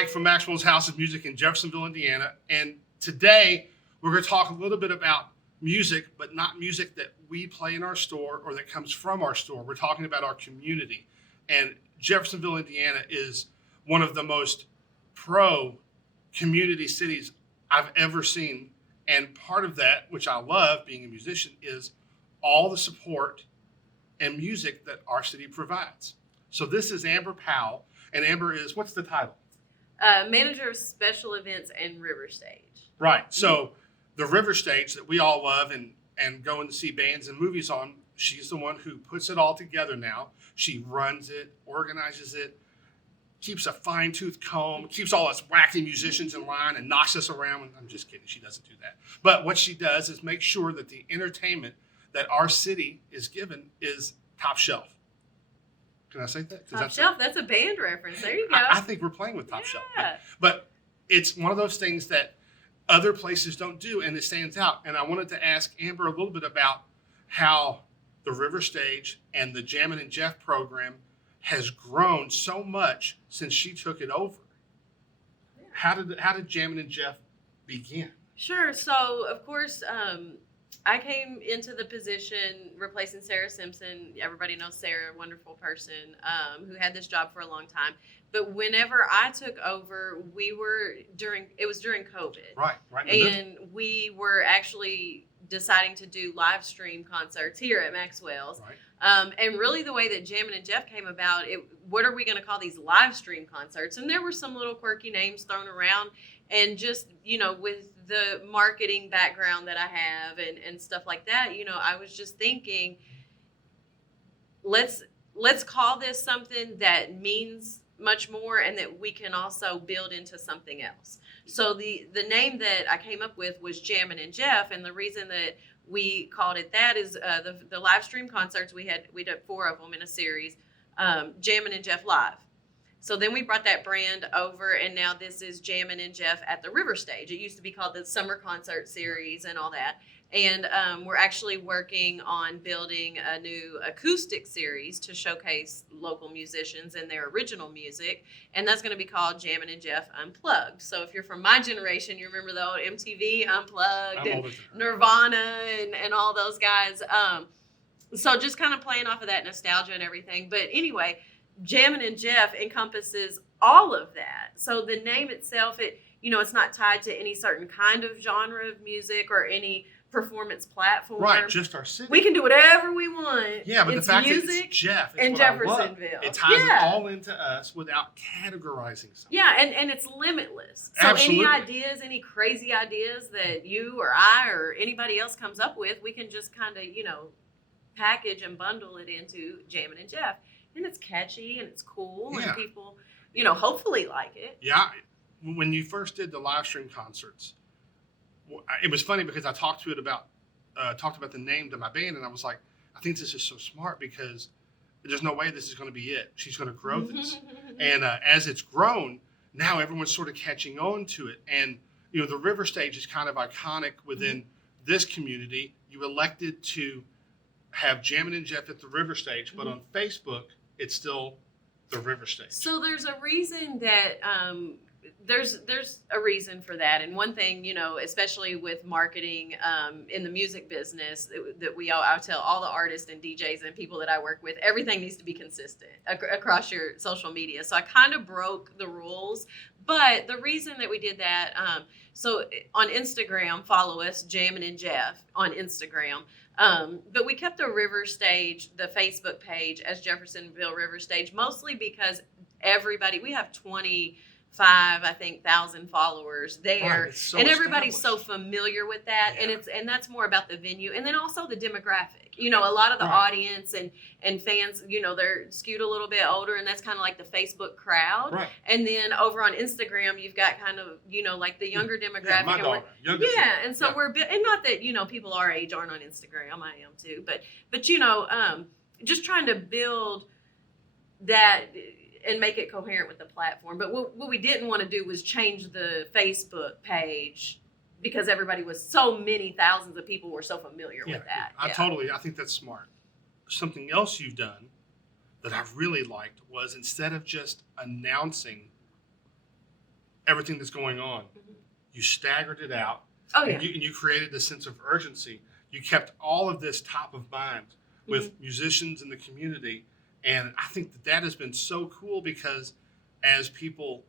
Mike from Maxwell's House of Music in Jeffersonville, Indiana, and today we're going to talk a little bit about music, but not music that we play in our store or that comes from our store. We're talking about our community, and Jeffersonville, Indiana is one of the most pro community cities I've ever seen, and part of that, which I love being a musician, is all the support and music that our city provides. So this is Amber Powell, and Amber is, what's the title? Manager of Special Events and River Stage. Right. So the River Stage that we all love and go and see bands and movies on, she's the one who puts it all together now. She runs it, organizes it, keeps a fine-tooth comb, keeps all us wacky musicians in line and knocks us around. I'm just kidding. She doesn't do that. But what she does is make sure that the entertainment that our city is given is top shelf. Can I say that? Top Shelf, that's a band reference. There you go. I think we're playing with Top Shelf. But it's one of those things that other places don't do, and it stands out. And I wanted to ask Amber a little bit about how the River Stage and the Jammin and Jeff program has grown so much since she took it over. Yeah. How did Jammin and Jeff begin? Sure. So, of course, I came into the position replacing Sarah Simpson. Everybody knows Sarah, wonderful person, who had this job for a long time. But whenever I took over, it was during COVID. Right. And we were actually deciding to do live stream concerts here at Maxwell's. Right. And really the way that Jammin and Jeff came about, what are we going to call these live stream concerts? And there were some little quirky names thrown around, and just, with the marketing background that I have and stuff like that, I was just thinking, let's call this something that means much more and that we can also build into something else. So the name that I came up with was Jammin and Jeff, and the reason that we called it that is the live stream concerts we did 4 of them in a series, Jammin and Jeff Live. So then we brought that brand over, and now this is Jammin and Jeff at the River Stage. It used to be called the Summer Concert Series and all that. And we're actually working on building a new acoustic series to showcase local musicians and their original music. And that's going to be called Jammin and Jeff Unplugged. So if you're from my generation, you remember the old MTV Unplugged and Nirvana and all those guys. So just kind of playing off of that nostalgia and everything. But anyway, Jammin and Jeff encompasses all of that. So the name itself, it's not tied to any certain kind of genre of music or any performance platform. Right, just our city. We can do whatever we want. Yeah, but it's the fact music that it's Jeff and Jeffersonville. It ties it all into us without categorizing something. Yeah, and it's limitless. So Absolutely. Any crazy ideas that you or I or anybody else comes up with, we can just kind of, package and bundle it into Jammin and Jeff. And it's catchy and it's cool and people, hopefully like it. Yeah. When you first did the live stream concerts, it was funny because I talked about the name to my band, and I was like, I think this is so smart because there's no way this is going to be it. She's going to grow this. And as it's grown, now everyone's sort of catching on to it. And, the River Stage is kind of iconic within this community. You elected to have Jammin and Jeff at the River Stage, but on Facebook, it's still the River Stage. So there's a reason that there's a reason for that. And one thing, especially with marketing in the music business, that I tell all the artists and DJs and people that I work with, everything needs to be consistent across your social media. So I kind of broke the rules. But the reason that we did that, so on Instagram, follow us, Jammin and Jeff on Instagram. But we kept the River Stage, the Facebook page, as Jeffersonville River Stage, mostly because we have 25, I think, 1,000 followers there. Right, so and everybody's so familiar with that. Yeah. And that's more about the venue. And then also the demographic. A lot of the audience and fans, they're skewed a little bit older, and that's kind of like the Facebook crowd. Right. And then over on Instagram, you've got kind of, like the younger demographic. My daughter. And so and not that, people our age aren't on Instagram. I am too. But just trying to build that and make it coherent with the platform. But what we didn't want to do was change the Facebook page because everybody was so many thousands of people were so familiar with that. I think that's smart. Something else you've done that I really liked was instead of just announcing everything that's going on. You staggered it out. Oh, yeah. And you created this sense of urgency. You kept all of this top of mind with musicians in the community. And I think that has been so cool because as people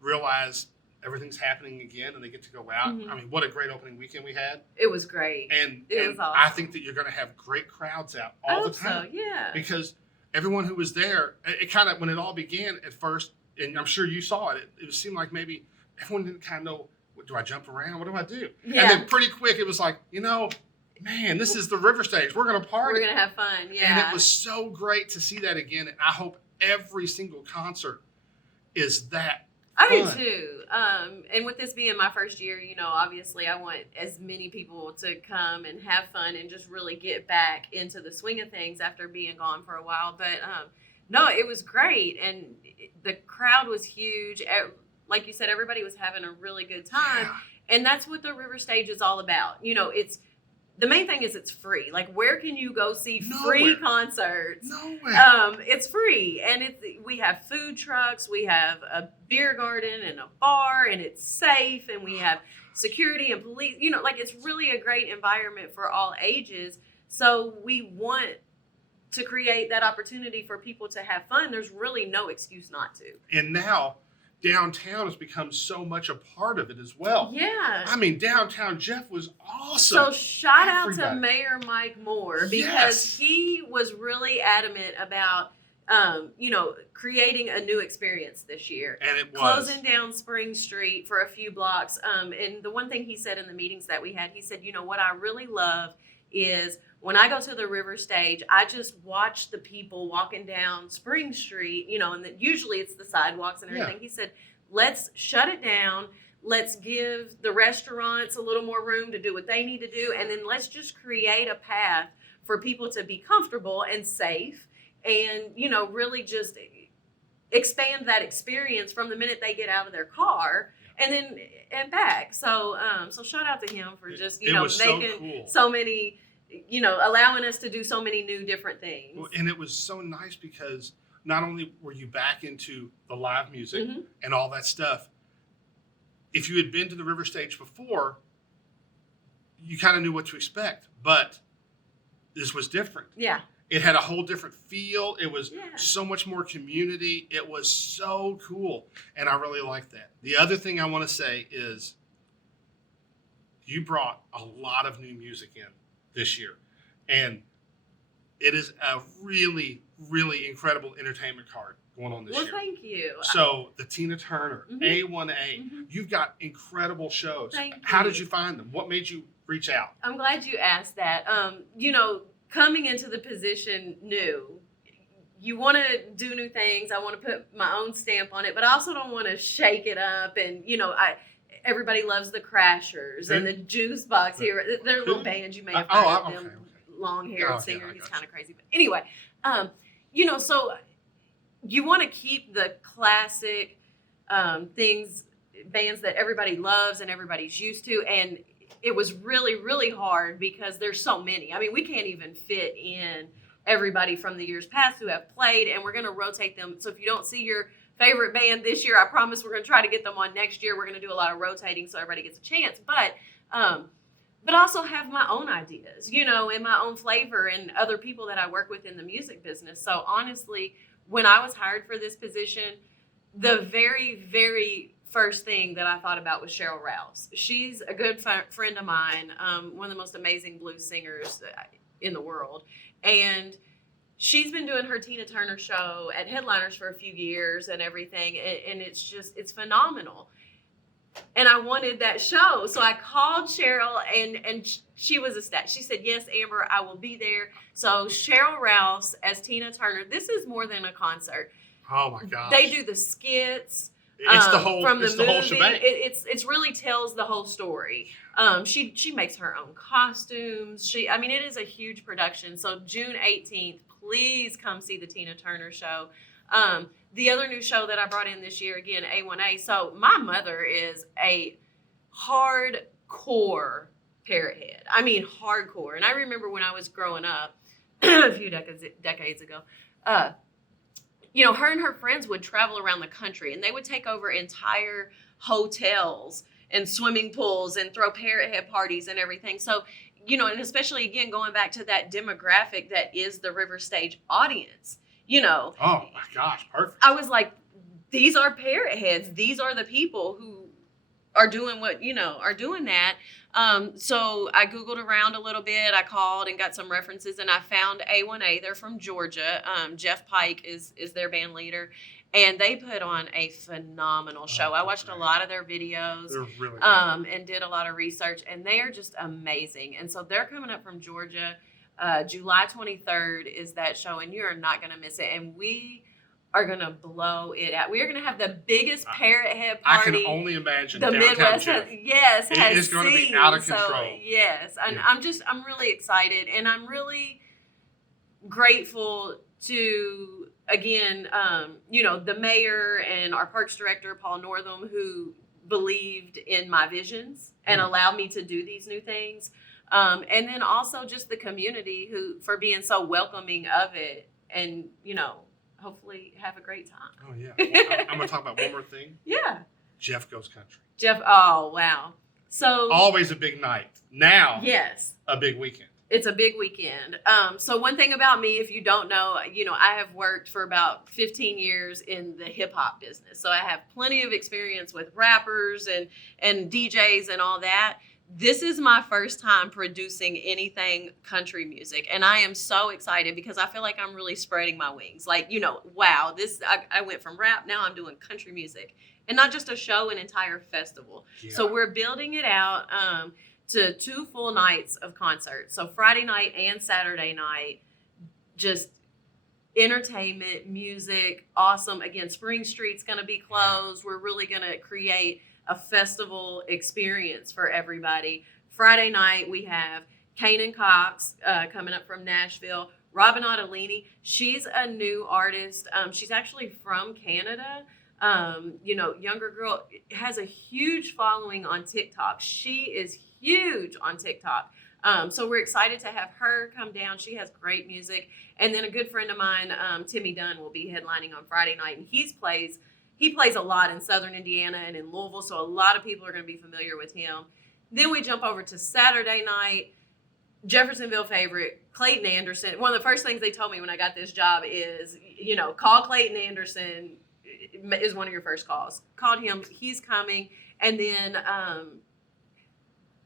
realize everything's happening again and they get to go out, I mean, what a great opening weekend we had. It was great. And it was awesome. I think that you're going to have great crowds out all the time. So, yeah. Because everyone who was there, it kind of, when it all began at first, and I'm sure you saw it, it seemed like maybe everyone didn't kind of know, do I jump around? What do I do? Yeah. And then pretty quick, it was like, man, this is the river stage. We're going to party. We're going to have fun. Yeah. And it was so great to see that again. And I hope every single concert is that I do fun. too. And with this being my first year, obviously I want as many people to come and have fun and just really get back into the swing of things after being gone for a while. But no, it was great. And the crowd was huge. Like you said, everybody was having a really good time. Yeah. And that's what the river stage is all about. It's the main thing is it's free. Like, where can you go see free concerts? Nowhere. It's free, and we have food trucks, we have a beer garden and a bar, and it's safe, and we have security and police. It's really a great environment for all ages. So we want to create that opportunity for people to have fun. There's really no excuse not to. And now downtown has become so much a part of it as well. Yeah. I mean, downtown Jeff was awesome. So shout out Everybody. to Mayor Mike Moore because Yes. he was really adamant about, creating a new experience this year. And it was. Closing down Spring Street for a few blocks. And the one thing he said in the meetings that we had, he said, what I really love is when I go to the river stage, I just watch the people walking down Spring Street, and usually it's the sidewalks and everything. Yeah. He said, let's shut it down. Let's give the restaurants a little more room to do what they need to do. And then let's just create a path for people to be comfortable and safe and, really just expand that experience from the minute they get out of their car and back. So shout out to him for just, making so many, allowing us to do so many new different things. Well, and it was so nice because not only were you back into the live music and all that stuff, if you had been to the river stage before, you kind of knew what to expect, but this was different. Yeah. It had a whole different feel. It was so much more community. It was so cool. And I really liked that. The other thing I want to say is you brought a lot of new music in this year. And it is a really, really incredible entertainment card going on this year. Well, thank you. So the Tina Turner, A1A, you've got incredible shows. Thank How you. did you find them? What made you reach out? I'm glad you asked that. Coming into the position new, you want to do new things. I want to put my own stamp on it, but I also don't want to shake it up. And, everybody loves the Crashers and the Juice Box here. They're little bands you may have heard of them. Long-haired singer. He's kind of crazy. But anyway, so you want to keep the classic bands that everybody loves and everybody's used to. And it was really, really hard because there's so many. I mean, we can't even fit in everybody from the years past who have played, and we're going to rotate them. So if you don't see your favorite band this year, I promise we're going to try to get them on next year. We're going to do a lot of rotating so everybody gets a chance. But also have my own ideas, and my own flavor and other people that I work with in the music business. So honestly, when I was hired for this position, the very, very first thing that I thought about was Cheryl Rouse. She's a good friend of mine, one of the most amazing blues singers in the world. And she's been doing her Tina Turner show at Headliners for a few years and everything. And it's phenomenal. And I wanted that show. So I called Cheryl and she was ecstatic. She said, yes, Amber, I will be there. So Cheryl Rouse as Tina Turner, this is more than a concert. Oh my gosh. They do the skits. It's the whole from the it's the whole movie. shebang. It's really tells the whole story. She makes her own costumes. It is a huge production. So June 18th, please come see the Tina Turner show. The other new show that I brought in this year, again, A1A. So my mother is a hardcore Parrot Head. Hardcore. And I remember when I was growing up a few decades ago, her and her friends would travel around the country, and they would take over entire hotels and swimming pools and throw parrot head parties and everything. So, you know, and especially again, going back to that demographic that is the River Stage audience, you know. Oh my gosh, perfect. I was like, these are parrot heads. These are the people who are doing what, you know, are doing that. So I Googled around a little bit. I called and got some references, and I found A1A. They're from Georgia. Jeff Pike is their band leader, and they put on a phenomenal show. I watched a lot of their videos. They're really good. And did a lot of research, and they are just amazing. And so they're coming up from Georgia. July 23rd is that show, and you're not going to miss it. And we are going to blow it out. We are going to have the biggest parrot head I party can only imagine the downtown Midwest Jeff. has It's going to be seen. out of So, control. yes, and Yeah. I'm really excited, and I'm really grateful to, again, you know, the mayor and our parks director, Paul Northam, who believed in my visions and allowed me to do these new things. And then also just the community who, for being so welcoming of it, and, you know, hopefully have a great time. Oh yeah. Well, I'm going to talk about one more thing. Yeah. Jeff Goes Country. Jeff, oh, wow. So, Always a big night. Now, yes. a big weekend. It's a big weekend. So one thing about me, if you don't know, you know, I have worked for about 15 years in the hip hop business. So I have plenty of experience with rappers and DJs and all that. This is my first time producing anything country music. And I am so excited because I feel like I'm really spreading my wings. Like, you know, wow, I went from rap, now I'm doing country music. And not just a show, an entire festival. Yeah. So we're building it out to 2 full nights of concerts. So Friday night and Saturday night, just entertainment, music, awesome. Again, Spring Street's going to be closed. We're really going to create a festival experience for everybody. Friday night, we have Kanan Cox coming up from Nashville. Robin Ottolini, she's a new artist. She's actually from Canada. You know, younger girl, has a huge following on TikTok. She is huge on TikTok. So we're excited to have her come down. She has great music. And then a good friend of mine, Timmy Dunn, will be headlining on Friday night. And he plays a lot in Southern Indiana and in Louisville. So a lot of people are going to be familiar with him. Then we jump over to Saturday night. Jeffersonville favorite, Clayton Anderson. One of the first things they told me when I got this job is, you know, call Clayton Anderson is one of your first calls. Called him. He's coming. And then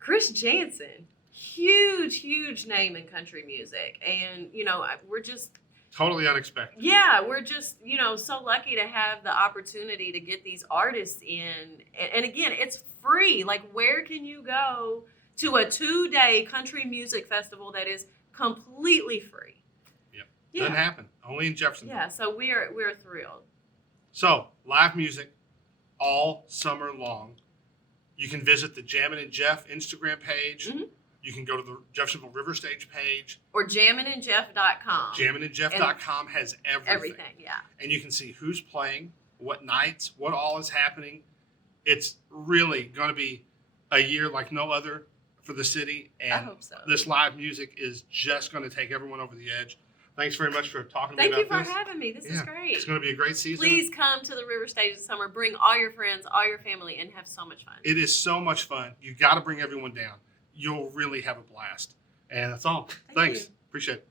Chris Jansen, huge name in country music. And, you know, we're just... Totally unexpected. Yeah, we're just, you know, so lucky to have the opportunity to get these artists in. And again, it's free. Like, where can you go to a 2-day country music festival that is completely free? Yep. Yeah. Doesn't happen. Only in Jeffersonville. Yeah, so we're thrilled. So, live music all summer long. You can visit the Jammin and Jeff Instagram page. Mm-hmm. You can go to the Jeffersonville River Stage page. Or jamminandjeff.com. Jamminandjeff.com has everything. Yeah. And you can see who's playing, what nights, what all is happening. It's really going to be a year like no other for the city. And I hope so. This live music is just going to take everyone over the edge. Thanks very much for talking to me about this. Thank you for having me. This is great. It's going to be a great season. Please come to the River Stage this summer. Bring all your friends, all your family, and have so much fun. It is so much fun. You got to bring everyone down. You'll really have a blast. And that's all. Thanks. You. Appreciate it.